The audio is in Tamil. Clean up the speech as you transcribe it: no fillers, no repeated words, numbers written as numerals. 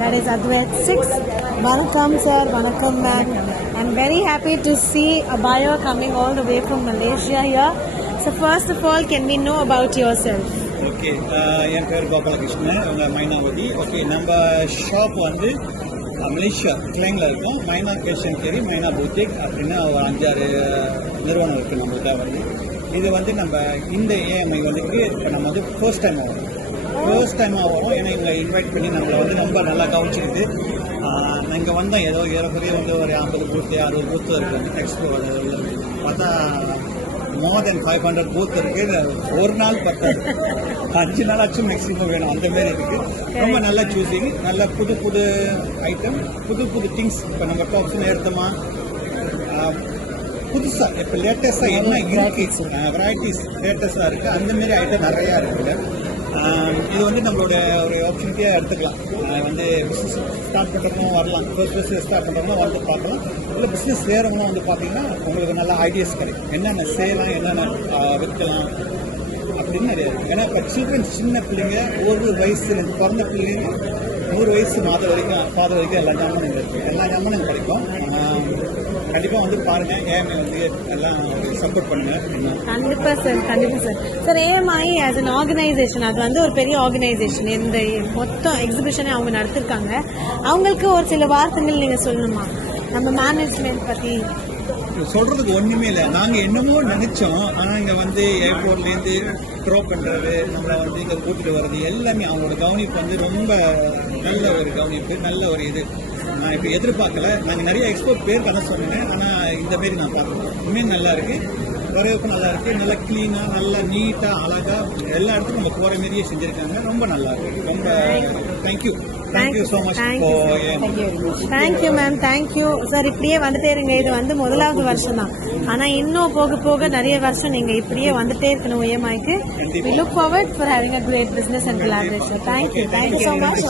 that is Advait 6. Welcome sir, welcome back. I'm very happy to see a buyer coming all the way from Malaysia here. So first of all, can we know about yourself? Okay, என் பேர் கோபாலகிருஷ்ணன், உங்கள் மைனாவதி. ஓகே, நம்ம ஷாப் வந்து மலேசியா கிளைங்கில் இருக்கும். மைனா கேஷன் கேரி, மைனா பூத்திக் அப்படின்னு ஒரு 5-6 நிறுவனம் இருக்குது நம்மள்கிட்ட வந்து. இது வந்து நம்ம இந்த ஏஎம்ஐ வந்துட்டு இப்போ நம்ம வந்து ஃபர்ஸ்ட் டைமாக வரும். ஏன்னா இவங்க இன்வைட் பண்ணி நம்மளை வந்து ரொம்ப நல்லா கவனிச்சிருக்கு. இங்கே வந்தால் ஏதோ ஏறக்குறைய வந்து ஒரு 50 பூத்து 60 பூத்து இருக்குது. எக்ஸ்போ பார்த்தா மோர் தென் 500 பூத் இருக்குது. ஒரு நாள் 5 நாளாச்சும் மேக்ஸிமம் வேணும், அந்த மாதிரி இருக்குது. ரொம்ப நல்லா சூஸிங், நல்ல புது ஐட்டம், புது திங்ஸ். இப்போ நம்ம டாப்ஸ்னு எடுத்தோமா, புதுசாக இப்போ லேட்டஸ்ட்டாக என்ன இருக்குது, வெரைட்டிஸ் லேட்டஸ்ட்டாக இருக்குது. அந்தமாரி ஐட்டம் நிறையா இருக்குது. இது வந்து நம்மளோட ஒரு ஆப்பர்ச்சுனிட்டியாக எடுத்துக்கலாம். வந்து பிஸ்னஸ் ஸ்டார்ட் பண்ணுறவங்க வரலாம், பிஸ்னஸ் ஸ்டார்ட் பண்ணுறவங்க வந்து பார்க்கலாம். இல்லை பிஸ்னஸ் செய்கிறவங்க வந்து பார்த்தீங்கன்னா உங்களுக்கு நல்ல ஐடியாஸ் கிடைக்கும், என்னென்ன செய்யலாம், என்னென்ன விற்கலாம் அப்படின்னு நிறைய இருக்குது. ஏன்னா இப்போ சில்ட்ரன்ஸ், சின்ன பிள்ளைங்க 1 வயசுல பிறந்த பிள்ளைங்க 100 வயசு மாதம் வரைக்கும் எல்லா ஜாமானும் இருக்குது. எல்லா ஜாமானும் கிடைக்கும். கண்டிப்பாக வந்து பாருங்கள், ஏஎம்ஐ வந்து எல்லாம் சப்போர்ட் பண்ணுங்கள். கண்டிப்பாக sir. Sir AMI as an organisation, அது வந்து ஒரு பெரிய ஆர்கனைசேஷன். இந்த மொத்தம் எக்ஸிபிஷனை அவங்க நடத்திருக்காங்க. அவங்களுக்கு ஒரு சில வார்த்தைகள் நீங்கள் சொல்லணுமா நம்ம மேனேஜ்மெண்ட் பற்றி? சொல்கிறதுக்கு ஒன்றுமே இல்லை. நாங்கள் என்னமோ நினச்சோம், ஆனால் இங்கே வந்து ஏர்போர்ட்லேருந்து ட்ராப் பண்ணுறது, நம்மளை வந்து இங்கே கூட்டிகிட்டு வர்றது எல்லாமே அவங்களோட கவனிப்பு வந்து ரொம்ப நல்ல ஒரு கவனிப்பு, நல்ல ஒரு இது. நான் இப்போ எதிர்பார்க்கல. நாங்கள் நிறைய எக்ஸ்போர்ட் பேர் பண்ண சொன்னேன், ஆனால் இந்த மாரி நான் பார்த்தேன். உண்மையும் நல்லா இருக்குது, வரவேற்பு நல்லா இருக்குது. நல்லா க்ளீனாக, நல்லா நீட்டாக, அழகாக எல்லா இடத்துக்கும் நம்ம போகிற மாரியே செஞ்சுருக்காங்க. ரொம்ப நல்லா இருக்குது. ரொம்ப thank you so much. Thank you ma'am, thank you sir. இப்படியே வந்துட்டே இருங்க. இது வந்து முதலாவது வருஷம் தான், ஆனால் இன்னும் போக நிறைய வருஷம் நீங்கள் இப்படியே வந்துட்டே இருக்கணும் ஏஎம்ஐக்கு. We look forward for having a great business and collaboration. Thank you so much.